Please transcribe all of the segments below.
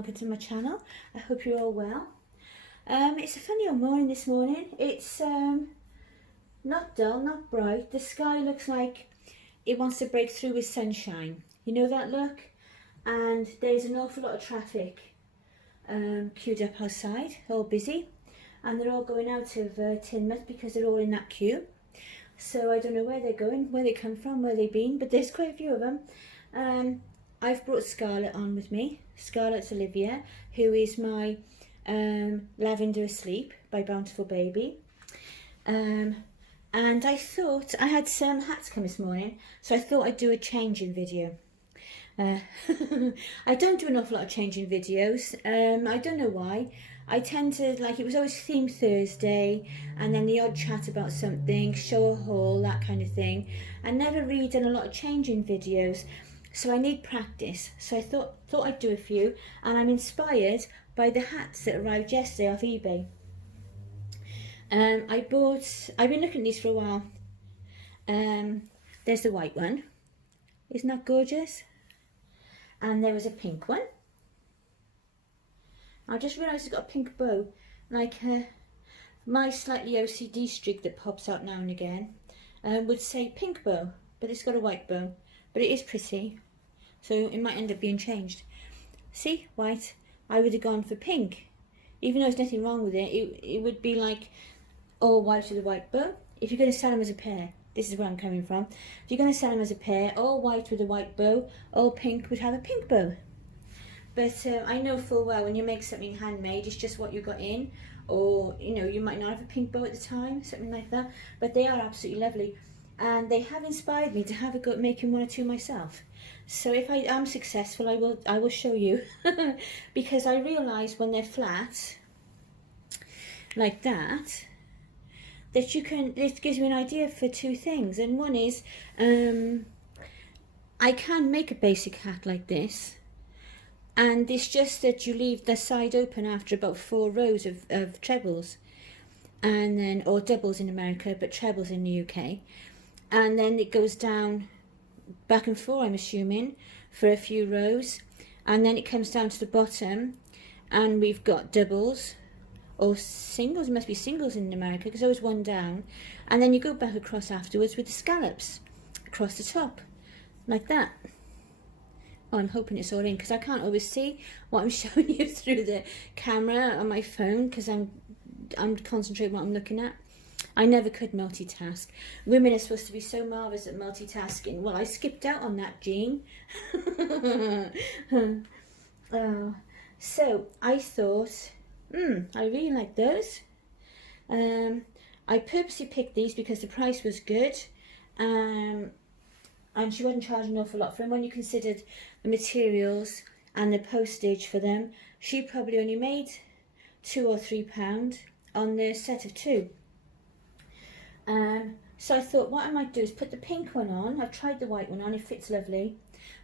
welcome to my channel. I hope you're all well. It's a funny old morning this morning. It's not dull, not bright. The sky looks like it wants to break through with sunshine. You know that look? And there's an awful lot of traffic queued up outside, all busy. And they're all going out of Teignmouth because they're all in that queue. So I don't know where they're going, where they come from, where they've been, but there's quite a few of them. I've brought Scarlett on with me, Scarlett Olivia, who is my Lavender Asleep by Bountiful Baby. And I thought, I had some hats come this morning, so I thought I'd do a changing video. I don't do an awful lot of changing videos. I don't know why. I tend to, like, it was always Theme Thursday, and then the odd chat about something, show a haul, that kind of thing. I never really done a lot of changing videos. So I need practice, so I thought I'd do a few, and I'm inspired by the hats that arrived yesterday off eBay. I've been looking at these for a while. There's the white one, isn't that gorgeous? And there was a pink one. I just realised it's got a pink bow, like my slightly OCD streak that pops out now and again would say pink bow, but it's got a white bow. But it is pretty, so it might end up being changed. See, white. I would have gone for pink. Even though there's nothing wrong with it, it would be like all white with a white bow. If you're going to sell them as a pair, this is where I'm coming from. If you're going to sell them as a pair, all white with a white bow, all pink would have a pink bow. But I know full well when you make something handmade, it's just what you got in. Or, you know, you might not have a pink bow at the time, something like that. But they are absolutely lovely. And they have inspired me to have a go at making one or two myself. So if I am successful, I will show you. Because I realise when they're flat, like that, that you can, it gives me an idea for two things. And one is, I can make a basic hat like this. And it's just that you leave the side open after about 4 rows of trebles. And then, or doubles in America, but trebles in the UK. And then it goes down back and forth, I'm assuming, for a few rows. And then it comes down to the bottom, and we've got doubles, or singles. It must be singles in America, because there was one down. And then you go back across afterwards with the scallops across the top, like that. Oh, I'm hoping it's all in, because I can't always see what I'm showing you through the camera on my phone, because I'm concentrating what I'm looking at. I never could multitask. Women are supposed to be so marvellous at multitasking. Well, I skipped out on that gene. So I thought, I really like those. I purposely picked these because the price was good. And she wasn't charging an awful lot for them. When you considered the materials and the postage for them, she probably only made £2 or £3 on the set of 2. So I thought what I might do is put the pink one on. I've tried the white one on, it fits lovely.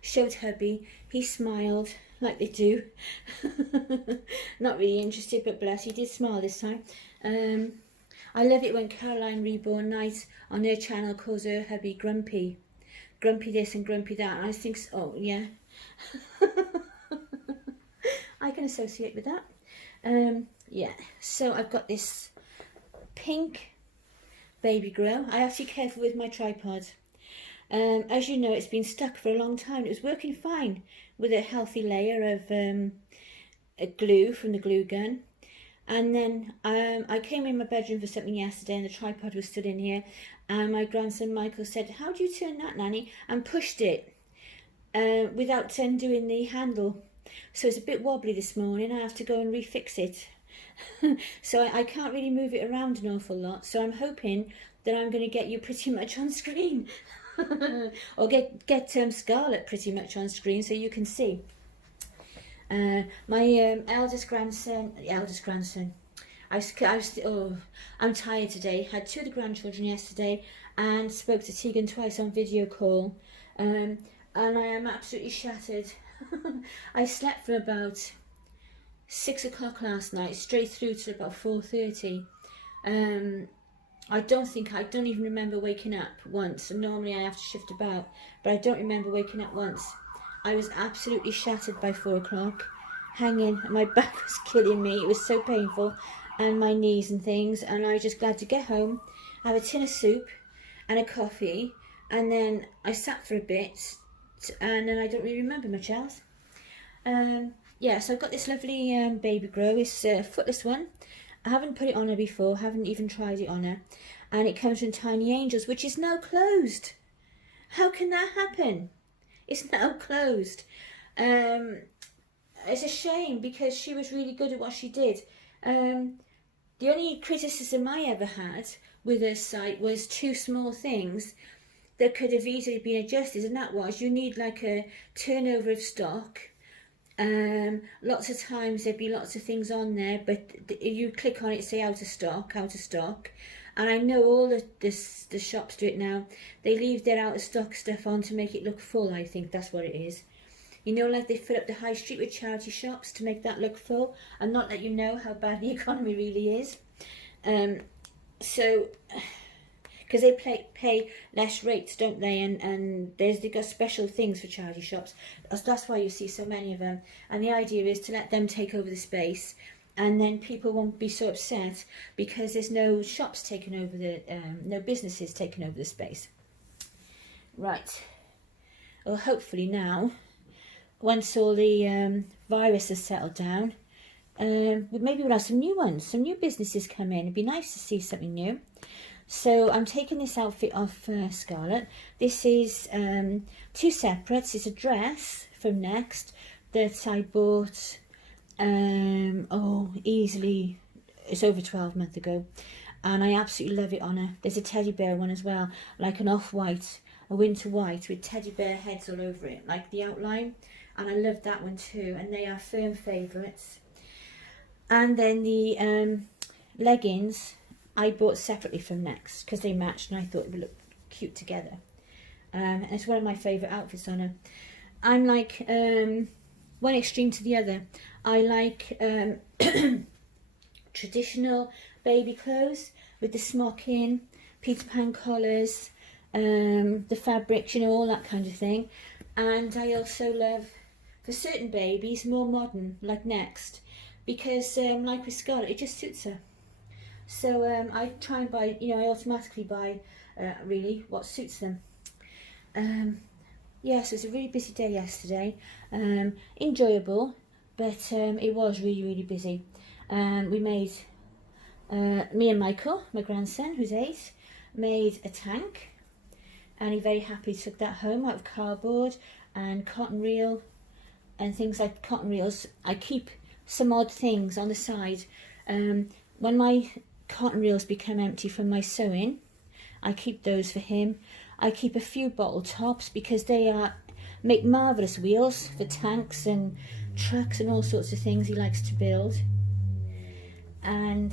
Showed hubby, he smiled like they do. Not really interested, but bless, he did smile this time. I love it when Caroline Reborn Night on her channel calls her hubby grumpy. Grumpy this and grumpy that. And I think, oh yeah. I can associate with that. Yeah, so I've got this pink baby grow. I have to be careful with my tripod. As you know, it's been stuck for a long time. It was working fine with a healthy layer of a glue from the glue gun. And then I came in my bedroom for something yesterday, and the tripod was still in here. And my grandson Michael said, "How do you turn that, Nanny?" And pushed it without undoing the handle. So it's a bit wobbly this morning. I have to go and refix it. So I can't really move it around an awful lot. So I'm hoping that I'm going to get you pretty much on screen. Or get Scarlett pretty much on screen so you can see. My eldest grandson, I'm tired today. Had 2 of the grandchildren yesterday and spoke to Teagan twice on video call. And I am absolutely shattered. I slept for about 6 o'clock last night, straight through to about 4:30. I don't even remember waking up once. And normally I have to shift about, but I don't remember waking up once. I was absolutely shattered by 4 o'clock. hanging, and my back was killing me. It was so painful, and my knees and things, and I was just glad to get home, have a tin of soup and a coffee, and then I sat for a bit, and then I don't really remember much else. Yeah, so I've got this lovely baby grow. It's a footless one. I haven't put it on her before, haven't even tried it on her, and it comes from Tiny Angels, which is now closed. How can that happen? It's now closed. It's a shame, because she was really good at what she did. The only criticism I ever had with her site was two small things that could have easily been adjusted, and that was, you need like a turnover of stock. Lots of times there'd be lots of things on there, but if you click on it, say out of stock, and I know all the shops do it now. They leave their out of stock stuff on to make it look full. I think that's what it is. You know, like they fill up the high street with charity shops to make that look full, and not let you know how bad the economy really is. So, because they pay less rates, don't they? And they've got special things for charity shops. That's why you see so many of them. And the idea is to let them take over the space, and then people won't be so upset because there's no shops taking over no businesses taking over the space. Right. Well, hopefully now, once all the virus has settled down, maybe we'll have some new ones, some new businesses come in. It'd be nice to see something new. So I'm taking this outfit off Scarlett. This is two separates. It's a dress from Next that I bought, easily, it's over 12 months ago. And I absolutely love it on her. There's a teddy bear one as well, like an off-white, a winter white with teddy bear heads all over it, like the outline. And I love that one too, and they are firm favourites. And then the leggings I bought separately from Next because they matched and I thought it would look cute together. And it's one of my favourite outfits on her. I'm like one extreme to the other. I like traditional baby clothes with the smocking, Peter Pan collars, the fabrics, you know, all that kind of thing. And I also love, for certain babies, more modern, like Next, because like with Scarlett, it just suits her. So I try and buy, you know, I automatically buy really what suits them. Yes, it was a really busy day yesterday. Enjoyable, but it was really, really busy. We made, me and Michael, my grandson, who's 8, made a tank, and he very happily took that home out of cardboard and cotton reel and things like cotton reels. I keep some odd things on the side. When my cotton reels become empty from my sewing, I keep those for him. I keep a few bottle tops because they make marvellous wheels for tanks and trucks and all sorts of things he likes to build. And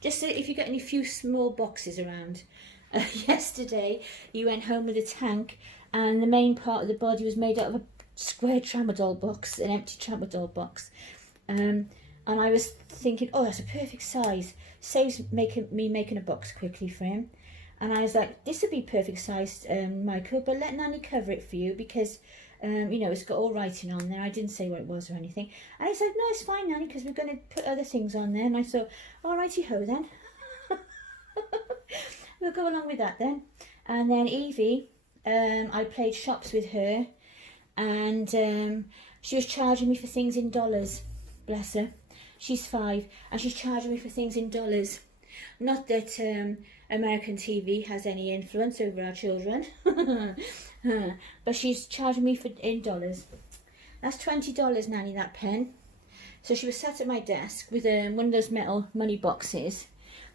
just if you get any few small boxes around. Yesterday he went home with a tank, and the main part of the body was made out of a square tramadol box, an empty tramadol box. And I was thinking, oh, that's a perfect size. Saves me making a box quickly for him. And I was like, this would be perfect size, Michael, but let Nanny cover it for you because, you know, it's got all writing on there. I didn't say what it was or anything. And he said, no, it's fine, Nanny, because we're going to put other things on there. And I thought, all righty-ho then. We'll go along with that then. And then Evie, I played shops with her, and she was charging me for things in dollars. Bless her. She's 5, and she's charging me for things in dollars. Not that American TV has any influence over our children, but she's charging me in dollars. That's $20, Nanny, that pen. So she was sat at my desk with one of those metal money boxes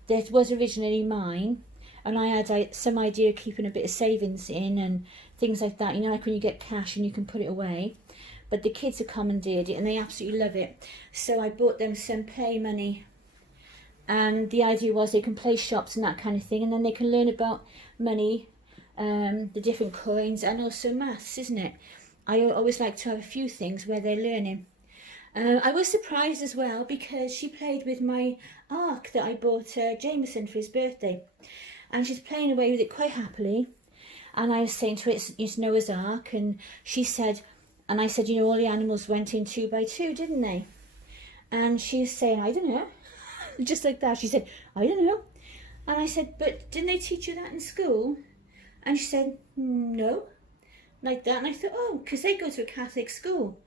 that was originally mine, and I had some idea of keeping a bit of savings in and things like that, you know, like when you get cash and you can put it away. But the kids have commandeered it and they absolutely love it. So I bought them some play money, and the idea was they can play shops and that kind of thing, and then they can learn about money, the different coins, and also maths, isn't it? I always like to have a few things where they're learning. I was surprised as well because she played with my ark that I bought Jameson for his birthday, and she's playing away with it quite happily. And I was saying to her, it's Noah's Ark, and she said, And I said, you know, all the animals went in 2 by 2, didn't they? And she was saying, I don't know. Just like that. She said, I don't know. And I said, but didn't they teach you that in school? And she said, no. Like that. And I thought, oh, because they go to a Catholic school.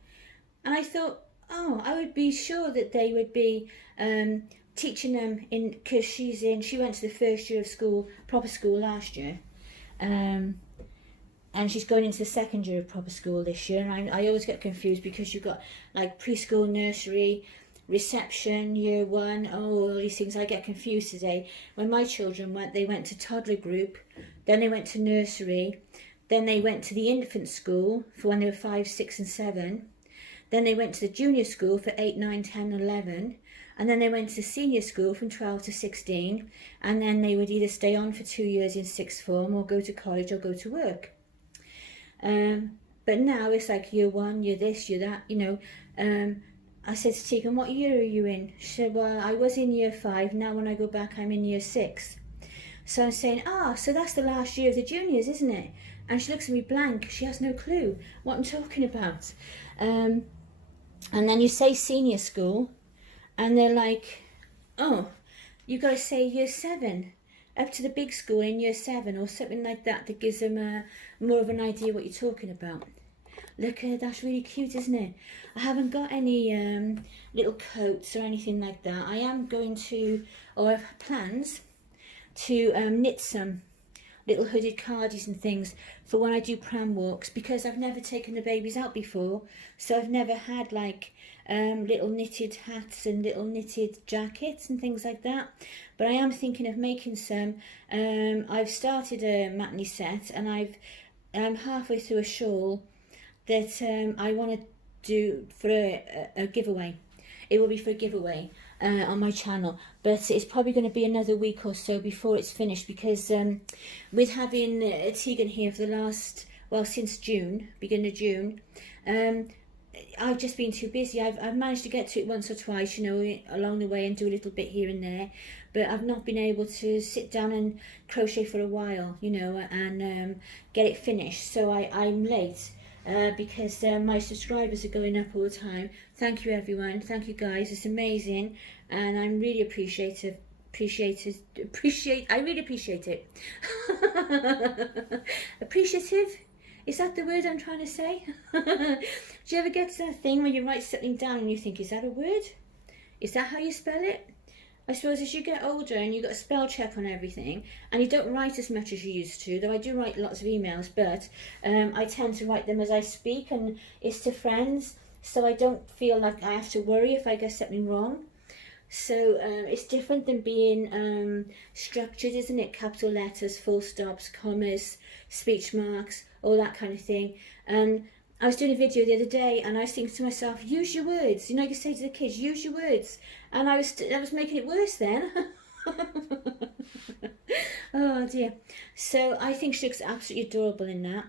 And I thought, oh, I would be sure that they would be teaching them in, because she went to the first year of school, proper school last year. And she's going into the second year of proper school this year. And I always get confused because you've got like preschool, nursery, reception, year 1, all these things. I get confused today. When my children went, they went to toddler group, then they went to nursery, then they went to the infant school for when they were 5, 6 and 7. Then they went to the junior school for 8, 9, 10, 11. And then they went to senior school from 12 to 16. And then they would either stay on for 2 years in sixth form or go to college or go to work. But now it's like year 1, year this, year that, you know. I said to Tegan, what year are you in? She said, well, I was in year 5. Now when I go back, I'm in year 6. So I'm saying, so that's the last year of the juniors, isn't it? And she looks at me blank. She has no clue what I'm talking about. And then you say senior school, and they're like, oh, you got to say year 7, up to the big school in year 7 or something like that, that gives them more of an idea what you're talking about. Look, that's really cute, isn't it? I haven't got any little coats or anything like that. I am going to, or I have plans to knit some little hooded cardies and things for when I do pram walks, because I've never taken the babies out before, so I've never had like little knitted hats and little knitted jackets and things like that. But I am thinking of making some. I've started a matney set, and I'm halfway through a shawl that I want to do for a giveaway. It will be for a giveaway on my channel, but it's probably going to be another week or so before it's finished, because with having Teagan here for the last, well, since June, beginning of June, I've just been too busy. I've managed to get to it once or twice, you know, along the way, and do a little bit here and there, but I've not been able to sit down and crochet for a while, you know, and get it finished. So I'm late. Because my subscribers are going up all the time. Thank you, everyone. Thank you, guys. It's amazing, and I'm really appreciative. I really appreciate it. Appreciative? Is that the word I'm trying to say? Do you ever get to that thing where you write something down and you think, is that a word? Is that how you spell it? I suppose as you get older and you've got a spell check on everything, and you don't write as much as you used to, though I do write lots of emails, but I tend to write them as I speak, and it's to friends, so I don't feel like I have to worry if I get something wrong. So it's different than being structured, isn't it? Capital letters, full stops, commas, speech marks, all that kind of thing. And I was doing a video the other day, and I was thinking to myself, use your words. You know, you say to the kids, use your words. And I was making it worse then. Oh dear. So I think she looks absolutely adorable in that.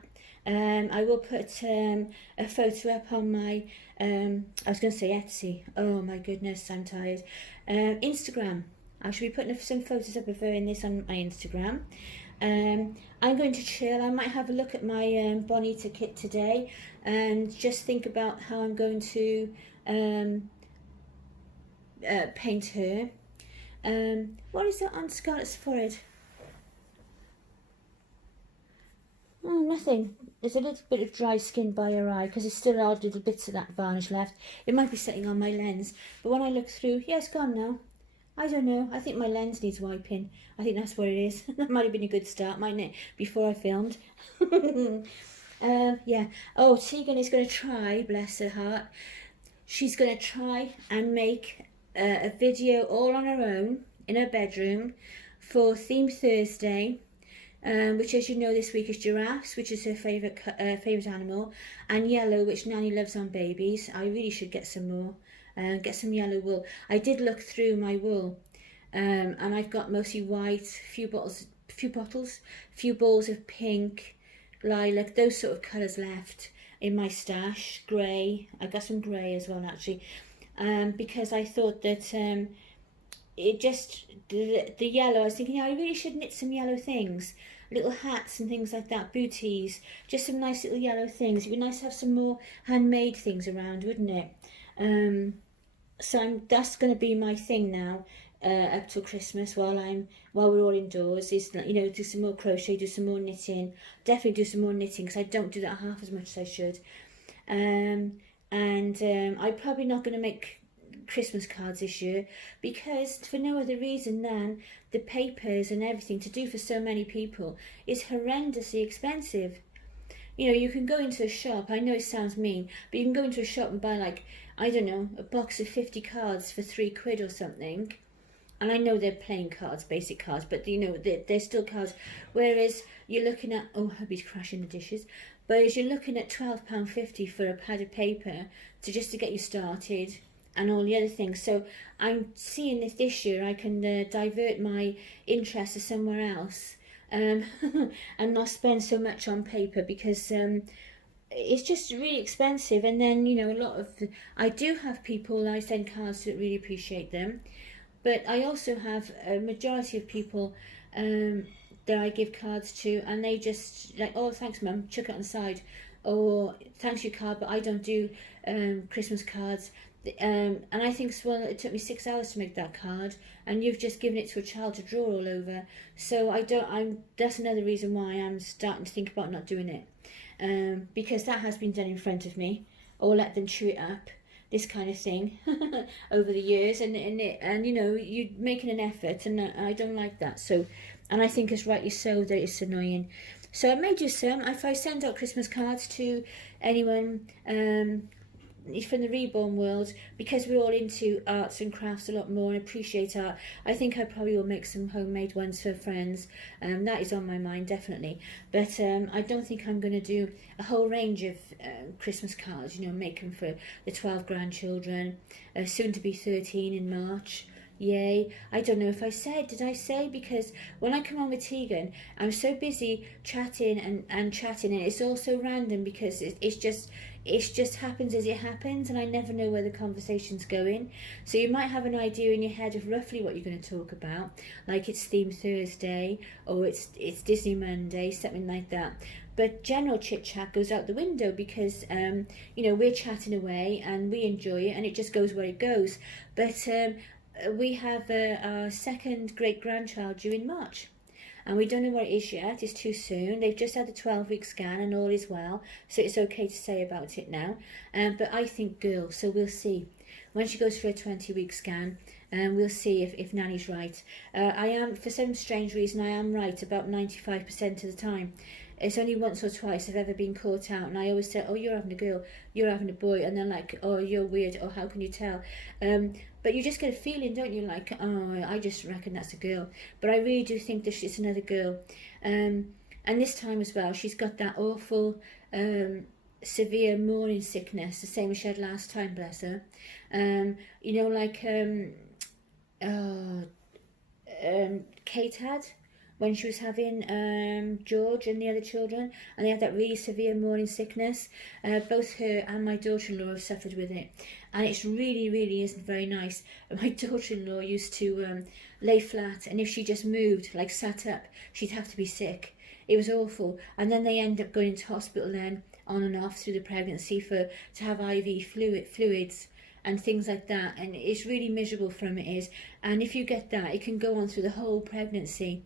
I will put a photo up on my, I was going to say Etsy. Oh my goodness, I'm tired. Instagram. I should be putting some photos up of her in this on my Instagram. I'm going to chill. I might have a look at my bonita kit today and just think about how I'm going to paint her. What is that on Scarlett's forehead? Oh, nothing. There's a little bit of dry skin by her eye, because there's still odd little bits of that varnish left. It might be sitting on my lens, but when I look through, yeah, it's gone now. I don't know. I think my lens needs wiping. I think that's what it is. That might have been a good start, mightn't it? Before I filmed. Yeah. Oh, Teagan is going to try, bless her heart. She's going to try and make a video all on her own in her bedroom for Theme Thursday, which, as you know, this week is giraffes, which is her favourite animal, and yellow, which Nanny loves on babies. I really should get some more. Get some yellow wool. I did look through my wool, and I've got mostly white, few balls of pink, lilac, those sort of colours left in my stash. Grey, I've got some grey as well actually, because I thought that it just, the yellow, I was thinking, yeah, I really should knit some yellow things, little hats and things like that, booties, just some nice little yellow things. It'd be nice to have some more handmade things around, wouldn't it? So that's going to be my thing now, up till Christmas, while we're all indoors, is, you know, do some more crochet, do some more knitting. Definitely do some more knitting, because I don't do that half as much as I should. I'm probably not going to make Christmas cards this year, because for no other reason than the papers and everything to do for so many people is horrendously expensive. You know, you can go into a shop, I know it sounds mean, but you can go into a shop and buy, like, I don't know, a box of 50 cards for £3 or something. And I know they're plain cards, basic cards, but you know, they're still cards. Whereas you're looking at, oh, hubby's crashing the dishes. Whereas you're looking at £12.50 for a pad of paper to get you started, and all the other things. So I'm seeing if this year I can divert my interest to somewhere else, and not spend so much on paper, because it's just really expensive. And then, you know, I do have people I send cards to that really appreciate them, but I also have a majority of people that I give cards to, and they just like, oh, thanks mum, chuck it on the side, or thanks for your card, but I don't do Christmas cards. And I think, well, it took me 6 hours to make that card, and you've just given it to a child to draw all over. So that's another reason why I'm starting to think about not doing it, because that has been done in front of me, or let them chew it up, this kind of thing, over the years, and you know, you're making an effort, and I don't like that. So, and I think it's rightly so that it's annoying. So I may do some. If I send out Christmas cards to anyone from the reborn world, because we're all into arts and crafts a lot more and appreciate art, I think I probably will make some homemade ones for friends. That is on my mind, definitely. But I don't think I'm going to do a whole range of Christmas cards, you know, make them for the 12 grandchildren, soon to be 13 in March. Yay. I don't know if did I say, because when I come on with Teagan, I'm so busy chatting and chatting, and it's all so random, because it just happens as it happens, and I never know where the conversation's going. So you might have an idea in your head of roughly what you're going to talk about, like it's Theme Thursday, or it's Disney Monday, something like that. But general chit chat goes out the window, because you know, we're chatting away and we enjoy it, and it just goes where it goes. But we have our second great grandchild due in March, and we don't know what it is yet. It's too soon. They've just had a 12-week scan and all is well, so it's okay to say about it now. But I think girl, so we'll see. When she goes for a 20-week scan, we'll see if Nanny's right. I am, for some strange reason, I am right about 95% of the time. It's only once or twice I've ever been caught out, and I always say, oh, you're having a girl, you're having a boy, and they're like, oh, you're weird, or how can you tell? But you just get a feeling, don't you, like, oh, I just reckon that's a girl. But I really do think that it's another girl. And this time as well, she's got that awful severe morning sickness, the same as she had last time, bless her. You know, like Kate had, when she was having George and the other children, and they had that really severe morning sickness. Both her and my daughter-in-law have suffered with it, and it's really, really isn't very nice. My daughter-in-law used to lay flat, and if she just moved, like sat up, she'd have to be sick. It was awful. And then they end up going into hospital then, on and off through the pregnancy, to have IV fluids and things like that, and it's really miserable for them, it is. And if you get that, it can go on through the whole pregnancy.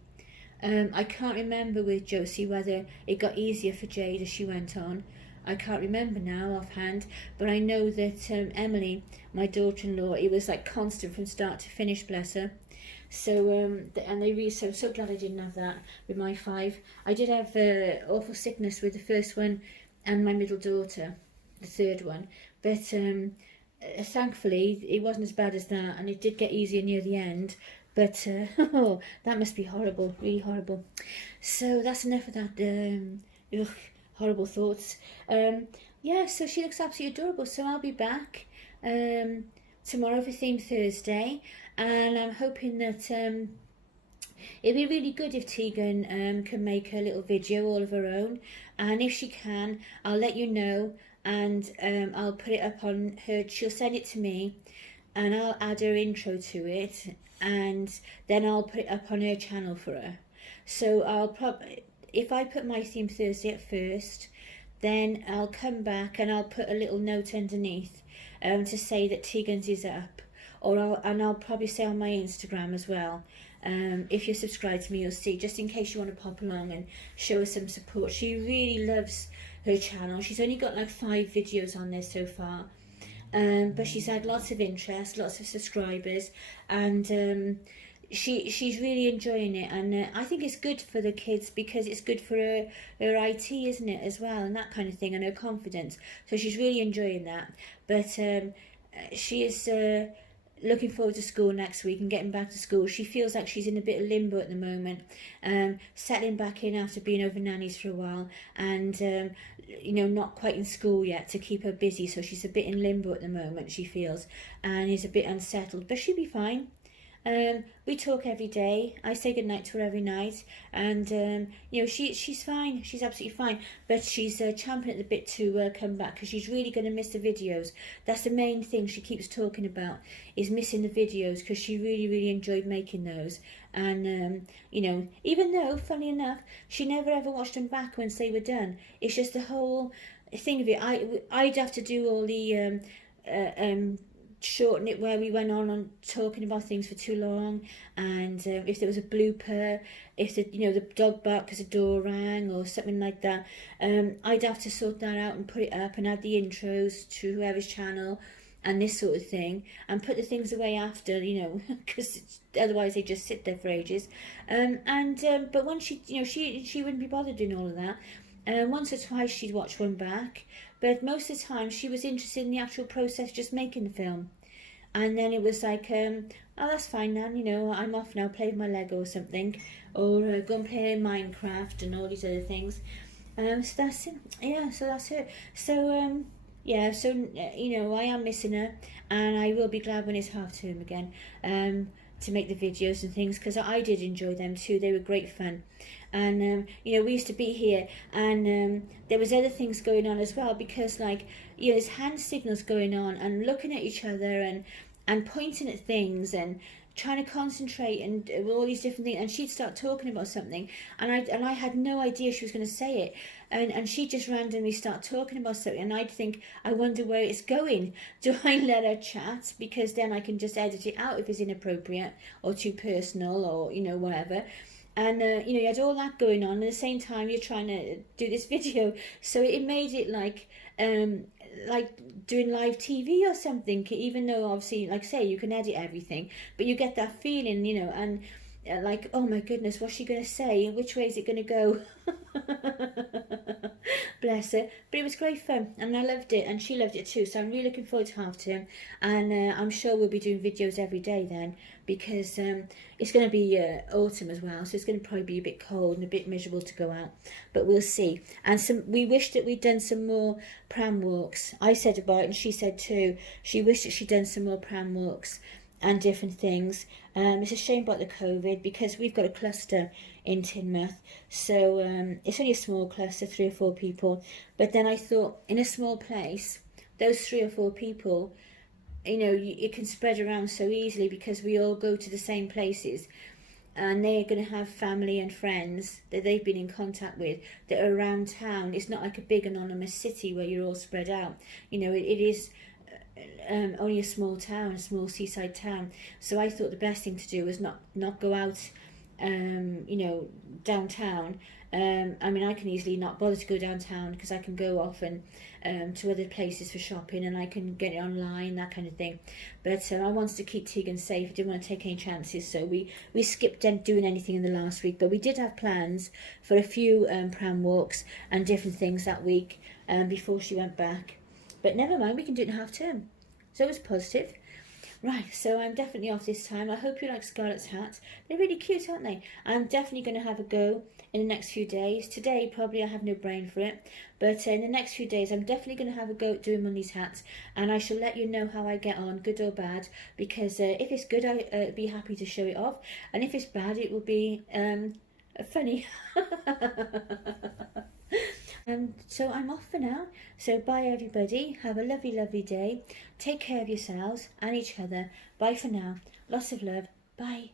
I can't remember with Josie whether it got easier for Jade as she went on. I can't remember now offhand, but I know that Emily, my daughter-in-law, it was like constant from start to finish, bless her. So, and they really, so glad I didn't have that with my 5. I did have awful sickness with the first one and my middle daughter, the third one, but thankfully it wasn't as bad as that, and it did get easier near the end. But oh, that must be horrible, really horrible. So that's enough of that horrible thoughts. Yeah, so she looks absolutely adorable. So I'll be back tomorrow for Theme Thursday, and I'm hoping that it'd be really good if Teagan can make a little video all of her own, and if she can, I'll let you know, and I'll put it up on her. She'll send it to me, and I'll add her intro to it, and then I'll put it up on her channel for her. So I'll if I put my theme Thursday at first, then I'll come back and I'll put a little note underneath to say that Teagans is up, I'll probably say on my Instagram as well. If you're subscribed to me, you'll see, just in case you want to pop along and show her some support. She really loves her channel. She's only got like 5 videos on there so far, but she's had lots of interest, lots of subscribers, and she's really enjoying it. And I think it's good for the kids because it's good for her IT, isn't it, as well, and that kind of thing, and her confidence. So she's really enjoying that. But she is looking forward to school next week and getting back to school. She feels like she's in a bit of limbo at the moment, settling back in after being over nannies for a while, and you know, not quite in school yet to keep her busy. So she's a bit in limbo at the moment, she feels, and is a bit unsettled, but she'll be fine. We talk every day. I say goodnight to her every night, and you know, she's fine. She's absolutely fine. But she's champing at the bit to come back because she's really going to miss the videos. That's the main thing she keeps talking about, is missing the videos, because she really enjoyed making those. And you know, even though, funny enough, she never ever watched them back once they were done. It's just the whole thing of it. I'd have to do all the shorten it where we went on talking about things for too long, and if there was a blooper, if the dog barked because the door rang or something like that, I'd have to sort that out and put it up and add the intros to whoever's channel and this sort of thing, and put the things away after, you know, because otherwise they just sit there for ages. But once she wouldn't be bothered doing all of that. Once or twice she'd watch one back, but most of the time she was interested in the actual process, just making the film. And then it was like, oh, that's fine, Nan, you know, I'm off now, play with my Lego or something, or go and play Minecraft and all these other things. So that's it. Yeah, so that's it. So yeah, so you know, I am missing her, and I will be glad when it's half term again, to make the videos and things, because I did enjoy them too. They were great fun. And you know, we used to be here, and there was other things going on as well, because, like, you know, there's hand signals going on and looking at each other and pointing at things and trying to concentrate and all these different things. And she'd start talking about something, and I had no idea she was going to say it, and she'd just randomly start talking about something, and I'd think, I wonder where it's going. Do I let her chat, because then I can just edit it out if it's inappropriate or too personal, or, you know, whatever. And you know, you had all that going on, and at the same time you're trying to do this video, so it made it like doing live TV or something, even though obviously, like I say, you can edit everything, but you get that feeling, you know, and like, oh my goodness, what's she going to say? Which way is it going to go? Bless her. But it was great fun, and I loved it, and she loved it too. So I'm really looking forward to half term, and I'm sure we'll be doing videos every day then, because it's going to be autumn as well, so it's going to probably be a bit cold and a bit miserable to go out, but we'll see. And we wish that we'd done some more pram walks. I said about it, and she said too, she wished that she'd done some more pram walks and different things. It's a shame about the COVID, because we've got a cluster in Teignmouth, so it's only a small cluster, 3 or 4 people, but then I thought, in a small place, those 3 or 4 people, you know, it can spread around so easily, because we all go to the same places, and they're going to have family and friends that they've been in contact with that are around town. It's not like a big anonymous city where you're all spread out. You know, it is only a small town, a small seaside town. So I thought the best thing to do was not go out, you know, downtown. I mean, I can easily not bother to go downtown, because I can go off and to other places for shopping, and I can get it online, that kind of thing. But I wanted to keep Teagans safe. I didn't want to take any chances, so we skipped doing anything in the last week. But we did have plans for a few pram walks and different things that week before she went back. But never mind, we can do it in half term. So it was positive. Right, so I'm definitely off this time. I hope you like Scarlett's hats. They're really cute, aren't they? I'm definitely going to have a go in the next few days. Today, probably I have no brain for it. But in the next few days, I'm definitely going to have a go at doing one of these hats. And I shall let you know how I get on, good or bad. Because if it's good, I'll be happy to show it off. And if it's bad, it will be funny. So I'm off for now. So bye everybody. Have a lovely, lovely day. Take care of yourselves and each other. Bye for now. Lots of love. Bye.